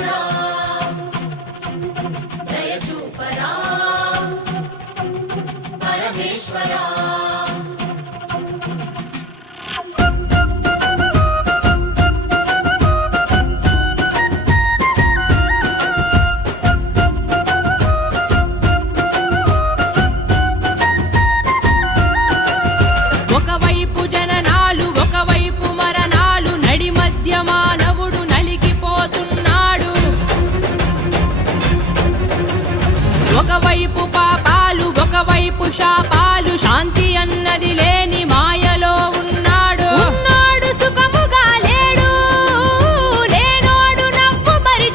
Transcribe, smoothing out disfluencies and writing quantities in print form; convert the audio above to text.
దయాళుడా దయ చూపరా పరమేశ్వరా. ఒకవైపు జననాలు ఒకవైపు మరణాలు నడి మధ్య మానవుడు నలిగిపోతున్నాడు. ఒకవైపు పాపాలు ఒకవైపు శాపాలు శాంతి